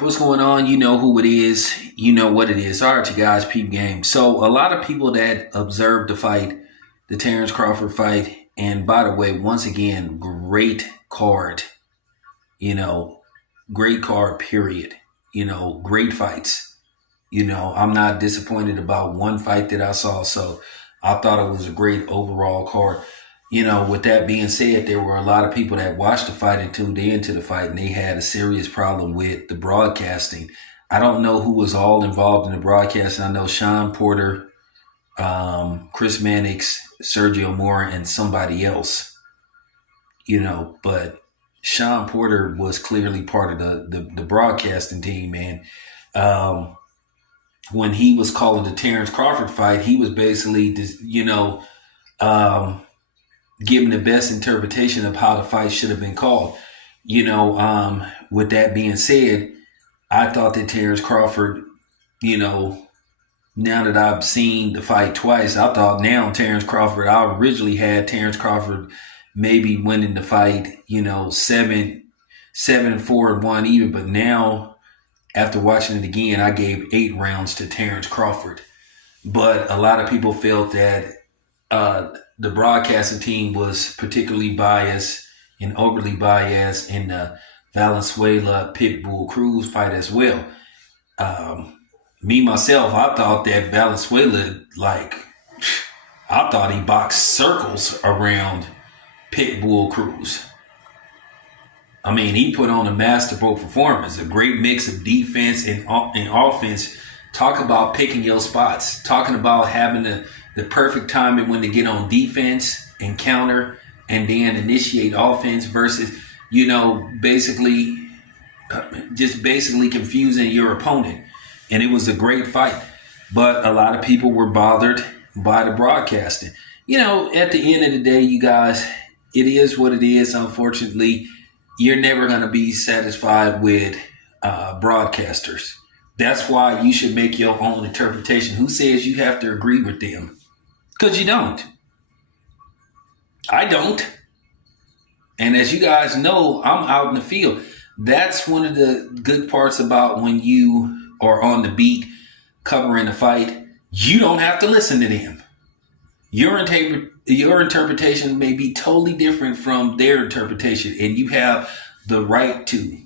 What's going on? You know who it is. You know what it is. All right, you guys, peep game. So a lot of people that observed the fight, the Terrence Crawford fight, and by the way, once again, great card. You know, great card. Period. Great fights. I'm not disappointed about one fight that I saw. So I thought it was a great overall card. With that being said, there were a lot of people that watched the fight and tuned into the fight, and they had a serious problem with the broadcasting. I don't know who was all involved in the broadcasting. I know Sean Porter, Chris Mannix, Sergio Mora, and somebody else, but Sean Porter was clearly part of the broadcasting team, man. When he was calling the Terrence Crawford fight, he was basically, giving the best interpretation of how the fight should have been called. With that being said, I thought that Terrence Crawford, now that I've seen the fight twice, I thought now Terrence Crawford, I originally had Terrence Crawford maybe winning the fight, 7-4-1 even, but now after watching it again, I gave 8 rounds to Terrence Crawford. But a lot of people felt that the broadcasting team was particularly biased and overly biased in the Valenzuela Pitbull Cruz fight as well. Myself, I thought that Valenzuela, I thought he boxed circles around Pitbull Cruz. I mean, he put on a masterful performance, a great mix of defense and offense. Talk about picking your spots, talking about having the perfect timing when to get on defense and counter and then initiate offense versus, basically confusing your opponent. And it was a great fight. But a lot of people were bothered by the broadcasting. At the end of the day, you guys, it is what it is. Unfortunately, you're never going to be satisfied with broadcasters. That's why you should make your own interpretation. Who says you have to agree with them? Because you don't. I don't. And as you guys know, I'm out in the field. That's one of the good parts about when you are on the beat covering a fight. You don't have to listen to them. Your interpretation may be totally different from their interpretation, and you have the right to.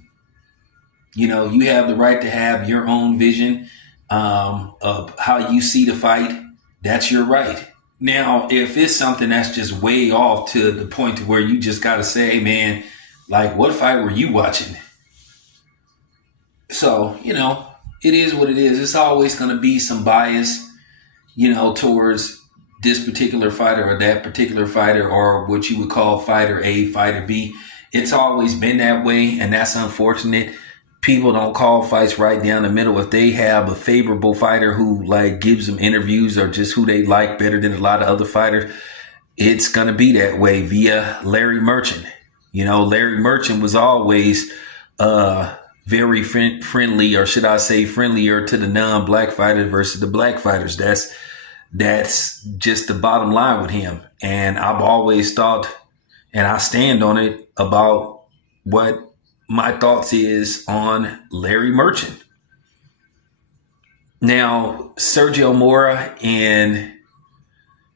You have the right to have your own vision of how you see the fight. That's your right. Now, if it's something that's just way off to the point to where you just got to say, man, what fight were you watching? So, it is what it is. It's always going to be some bias, towards this particular fighter or that particular fighter, or what you would call fighter A, fighter B. It's always been that way, and that's unfortunate. People don't call fights right down the middle. If they have a favorable fighter who gives them interviews or just who they like better than a lot of other fighters, it's going to be that way via Larry Merchant. Larry Merchant was always very friendly, or should I say friendlier to the non-black fighters versus the black fighters. That's just the bottom line with him. And I've always thought, and I stand on it, about what my thoughts is on Larry Merchant. Now, Sergio Mora and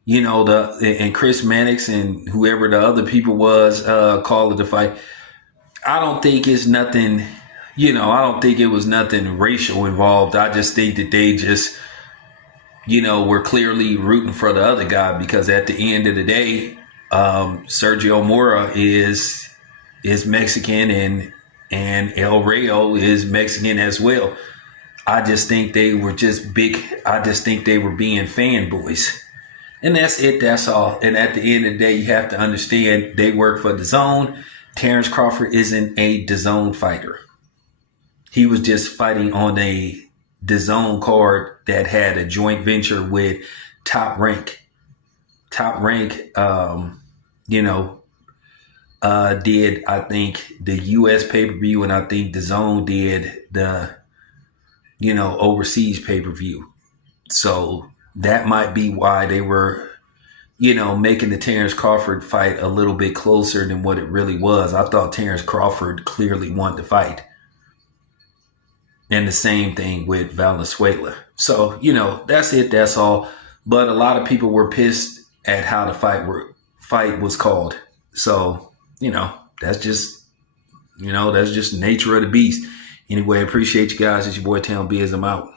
and Chris Mannix and whoever the other people was calling the fight, I don't think it's nothing. I don't think it was nothing racial involved. I just think that they just were clearly rooting for the other guy, because at the end of the day, Sergio Mora is Mexican and El Rayo is Mexican as well. I just think they were just big. I just think they were being fanboys. And that's it. That's all. And at the end of the day, you have to understand they work for DAZN. Terrence Crawford isn't a DAZN fighter. He was just fighting on a DAZN card that had a joint venture with Top Rank. Top Rank, did, I think, the U.S. pay-per-view, and I think DAZN did the, overseas pay-per-view. So that might be why they were, making the Terrence Crawford fight a little bit closer than what it really was. I thought Terrence Crawford clearly won the fight. And the same thing with Valenzuela. So, that's it. That's all. But a lot of people were pissed at how the fight was called. So, that's just, that's just nature of the beast. Anyway, appreciate you guys. It's your boy Town Biz. I'm out.